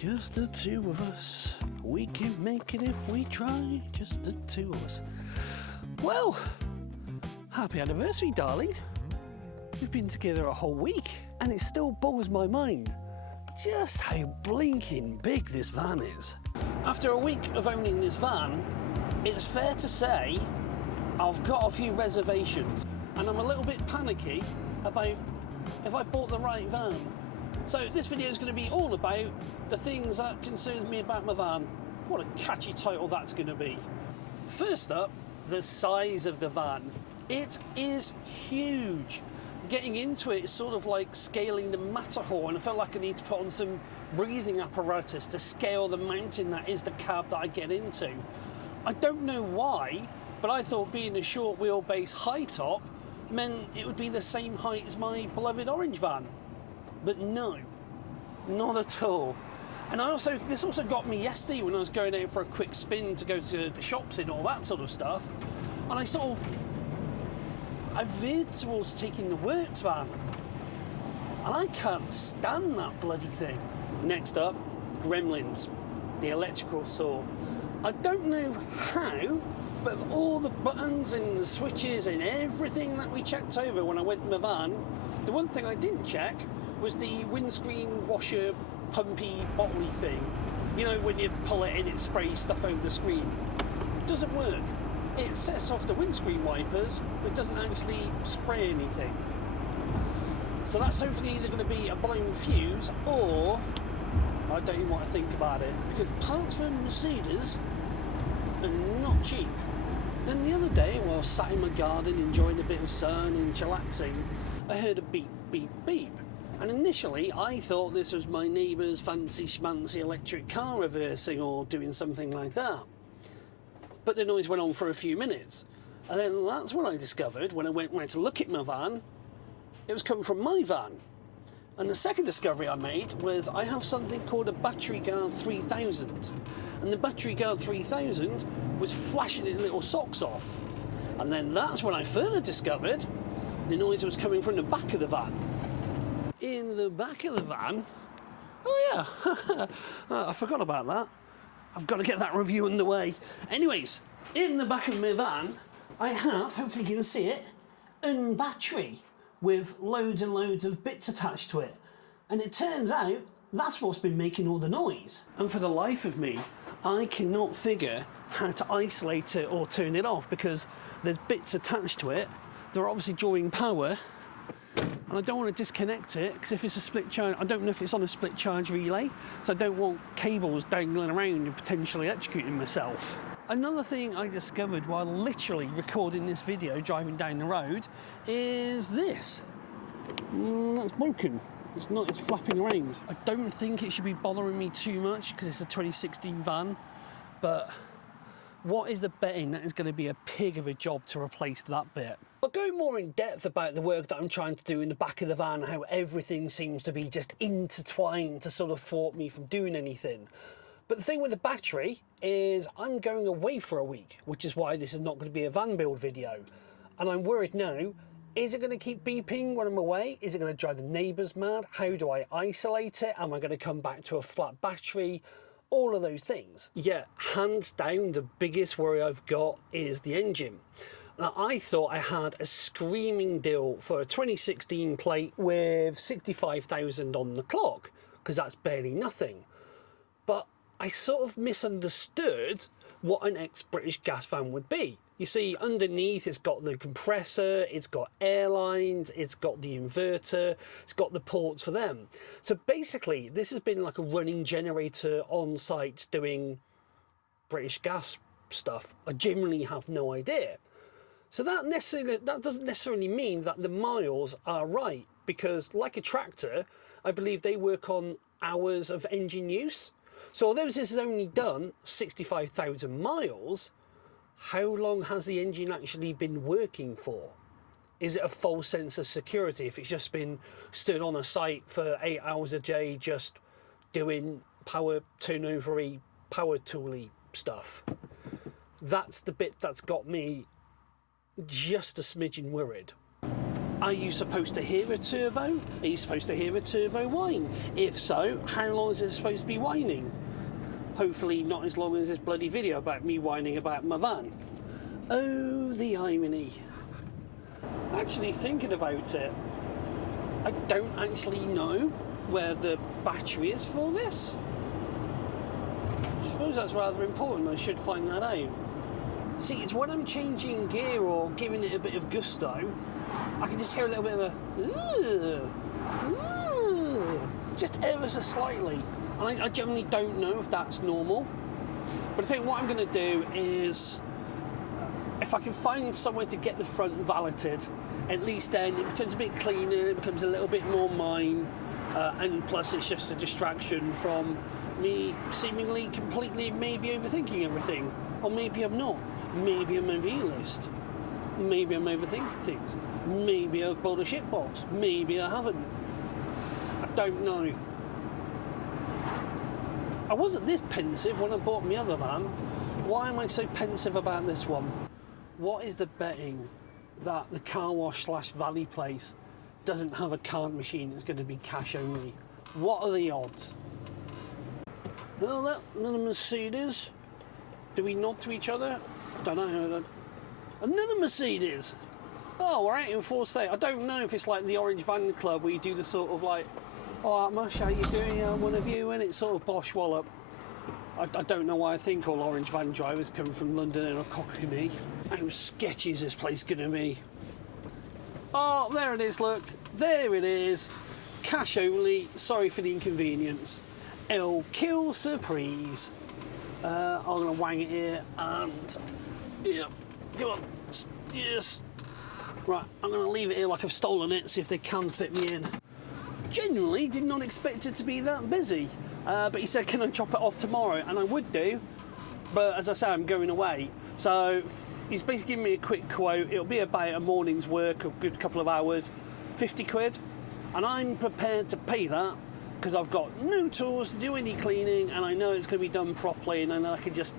Just the two of us. We can make it if we try. Just the two of us. Well, happy anniversary, darling. We've been together a whole week, and it still boggles my mind just how blinking big this van is. After a week of owning this van, it's fair to say I've got a few reservations, and I'm a little bit panicky about if I bought the right van. So this video is going to be all about the things that concerns me about my van. What a catchy title that's going to be. First up, the size of the van. It is huge. Getting into it is sort of like scaling the Matterhorn. I felt like I need to put on some breathing apparatus to scale the mountain that is the cab that I get into. I don't know why, but I thought being a short wheelbase high top meant it would be the same height as my beloved orange van. But no, not at all. And this also got me yesterday when I was going out for a quick spin to go to the shops and all that sort of stuff. And I veered towards taking the works van. And I can't stand that bloody thing. Next up, gremlins, the electrical saw. I don't know how, but of all the buttons and the switches and everything that we checked over when I went in my van, the one thing I didn't check was the windscreen washer pumpy bottly thing. You know, when you pull it in, it sprays stuff over the screen. It doesn't work. It sets off the windscreen wipers, but doesn't actually spray anything. So that's hopefully either going to be a blown fuse, or I don't even want to think about it, because parts for Mercedes are not cheap. Then the other day, while I was sat in my garden enjoying a bit of sun and chillaxing, I heard a beep, beep, beep. And initially, I thought this was my neighbour's fancy schmancy electric car reversing or doing something like that. But the noise went on for a few minutes. And then that's when I discovered, when I went round to look at my van, it was coming from my van. And the second discovery I made was I have something called a battery guard 3000. And the battery guard 3000 was flashing its little socks off. And then that's when I further discovered the noise was coming from the back of the van. In the back of the van, oh yeah, I forgot about that. I've got to get that review underway. Anyways, in the back of my van, I have, hopefully you can see it, a battery with loads and loads of bits attached to it. And it turns out that's what's been making all the noise. And for the life of me, I cannot figure how to isolate it or turn it off, because there's bits attached to it. They're obviously drawing power. And I don't want to disconnect it, because if it's a split charge, I don't know if it's on a split charge relay, so I don't want cables dangling around and potentially electrocuting myself. Another thing I discovered while literally recording this video driving down the road is this. That's broken. It's flapping around. I don't think it should be bothering me too much because it's a 2016 van, but what is the betting that is going to be a pig of a job to replace that bit? I'll go more in depth about the work that I'm trying to do in the back of the van, how everything seems to be just intertwined to sort of thwart me from doing anything. But the thing with the battery is I'm going away for a week, which is why this is not going to be a van build video. And I'm worried now, is it going to keep beeping when I'm away? Is it going to drive the neighbours mad? How do I isolate it? Am I going to come back to a flat battery? All of those things. Yeah, hands down, the biggest worry I've got is the engine. Now, I thought I had a screaming deal for a 2016 plate with 65,000 on the clock, because that's barely nothing. But I sort of misunderstood what an ex-British gas van would be. You see, underneath it's got the compressor, it's got airlines, it's got the inverter, it's got the ports for them. So basically, this has been like a running generator on site doing British gas stuff. I genuinely have no idea. So that doesn't necessarily mean that the miles are right, because like a tractor, I believe they work on hours of engine use. So although this has only done 65,000 miles, how long has the engine actually been working for? Is it a false sense of security if it's just been stood on a site for 8 hours a day just doing power turnover-y, power tooly stuff? That's the bit that's got me just a smidgen worried. Are you supposed to hear a turbo? Are you supposed to hear a turbo whine? If so, how long is it supposed to be whining? Hopefully not as long as this bloody video about me whining about my van. Oh, the irony. Actually thinking about it, I don't actually know where the battery is for this. I suppose that's rather important. I should find that out. See, it's when I'm changing gear or giving it a bit of gusto, I can just hear a little bit of a just ever so slightly. And I generally don't know if that's normal. But I think what I'm going to do is, if I can find somewhere to get the front valeted, at least then it becomes a bit cleaner, it becomes a little bit more mine, and plus it's just a distraction from me seemingly completely maybe overthinking everything. Or maybe I'm not. Maybe I'm a realist. Maybe I'm overthinking things. Maybe I've bought a shitbox. Maybe I haven't. I don't know. I wasn't this pensive when I bought my other van. Why am I so pensive about this one? What is the betting that the car wash / valley place doesn't have a card machine? It's going to be cash only. What are the odds? Oh, that another Mercedes. Do we nod to each other? I don't know. Another Mercedes. Oh, we're out in full state. I don't know if it's like the Orange Van Club where you do the sort of like, "Oh, Mush, how you doing? One of you," and it's sort of bosh wallop. I don't know why I think all orange van drivers come from London and are cockney. How sketchy is this place going to be? Oh, there it is, look. There it is. Cash only. Sorry for the inconvenience. El Kill Surprise. I'm going to wang it here and... yeah, come on. Yes. Right, I'm going to leave it here like I've stolen it, see if they can fit me in. Genuinely did not expect it to be that busy. But he said, can I chop it off tomorrow? And I would do, but as I say, I'm going away. So he's basically giving me a quick quote. It'll be about a morning's work, a good couple of hours, 50 quid. And I'm prepared to pay that because I've got no tools to do any cleaning and I know it's going to be done properly and then I can just,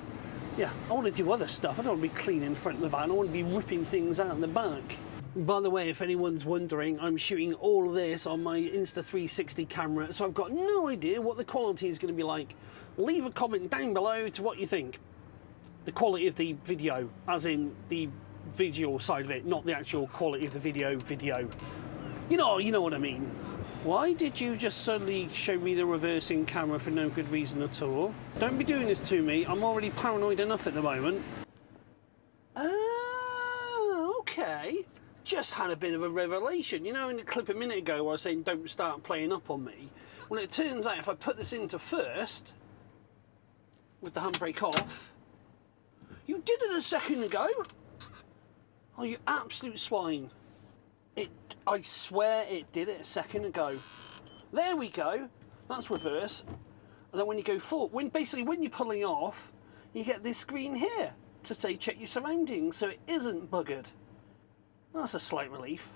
yeah, I want to do other stuff. I don't want to be cleaning in front of the van. I want to be ripping things out in the back. By the way, if anyone's wondering, I'm shooting all of this on my Insta360 camera, so I've got no idea what the quality is going to be like. Leave a comment down below to what you think. The quality of the video, as in the visual side of it, not the actual quality of the video. You know what I mean. Why did you just suddenly show me the reversing camera for no good reason at all? Don't be doing this to me. I'm already paranoid enough at the moment. Oh, okay. Just had a bit of a revelation. You know, in the clip a minute ago where I was saying don't start playing up on me. Well, it turns out if I put this into first, with the handbrake off, you did it a second ago. Oh, you absolute swine. I swear it did it a second ago. There we go. That's reverse. And then when you go forward, when you're pulling off, you get this screen here to say check your surroundings, so it isn't buggered. That's a slight relief.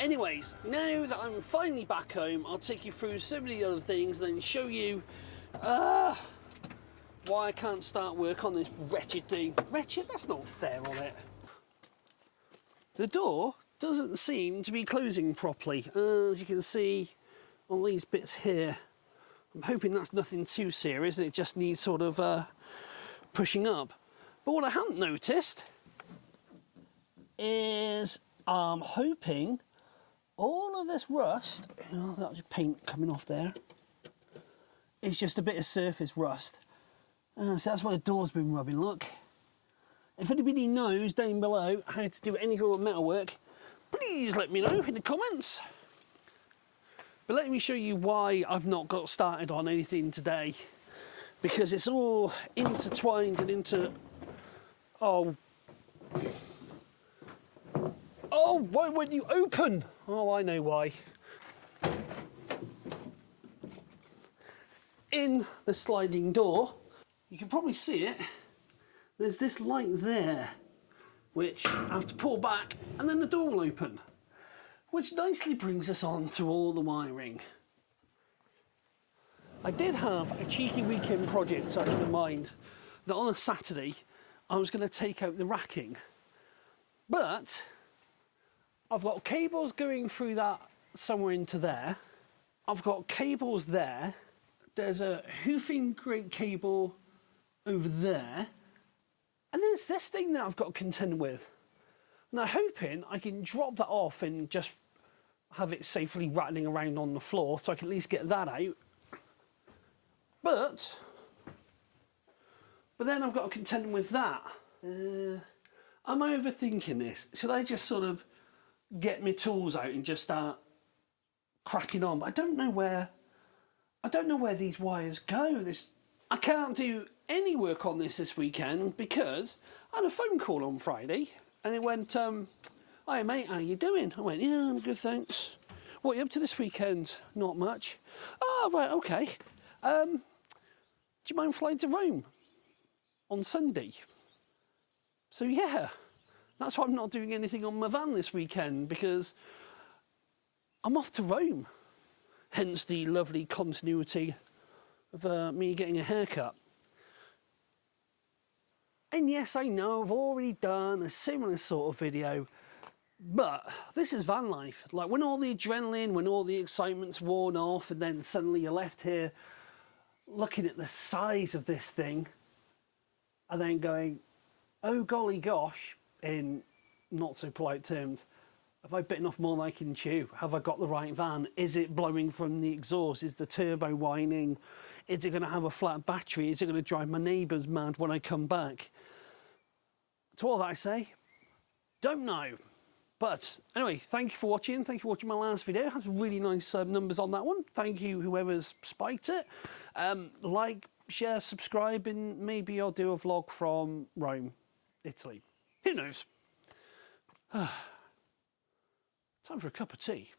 Anyways, now that I'm finally back home, I'll take you through so many other things and then show you why I can't start work on this wretched thing. Wretched? That's not fair on it. The door doesn't seem to be closing properly. As you can see on these bits here, I'm hoping that's nothing too serious and it just needs sort of pushing up. But what I haven't noticed is I'm hoping all of this rust, oh, that was paint coming off there, it's just a bit of surface rust. So that's why the door's been rubbing, look. If anybody knows down below how to do any sort of metalwork, please let me know in the comments. But let me show you why I've not got started on anything today. Because it's all intertwined and oh, why won't you open? Oh, I know why. In the sliding door, you can probably see it, there's this light there, which I have to pull back and then the door will open. Which nicely brings us on to all the wiring. I did have a cheeky weekend project I had in mind that on a Saturday I was going to take out the racking. But I've got cables going through that somewhere into there. I've got cables there. There's a hoofing crate cable over there. And then it's this thing that I've got to contend with. Now, hoping I can drop that off and just have it safely rattling around on the floor so I can at least get that out. But then I've got to contend with that. I'm overthinking this. Should I just sort of get my tools out and just start cracking on? But I don't know where these wires go. I can't do any work on this weekend because I had a phone call on Friday and it went, "Hi mate, how you doing?" I went, "Yeah, I'm good, thanks. What are you up to this weekend?" "Not much." "Oh, right, okay. Do you mind flying to Rome on Sunday?" So yeah, that's why I'm not doing anything on my van this weekend, because I'm off to Rome. Hence the lovely continuity of me getting a haircut. And yes, I know I've already done a similar sort of video, but this is van life. Like when all the adrenaline, when all the excitement's worn off, and then suddenly you're left here looking at the size of this thing and then going, oh golly gosh, in not so polite terms, have I bitten off more than I can chew? Have I got the right van? Is it blowing from the exhaust? Is the turbo whining? Is it going to have a flat battery? Is it going to drive my neighbours mad when I come back? To all that I say, don't know. But anyway, thank you for watching. Thank you for watching my last video. It has really nice numbers on that one. Thank you, whoever's spiked it. Like, share, subscribe, and maybe I'll do a vlog from Rome, Italy. Who knows? Time for a cup of tea.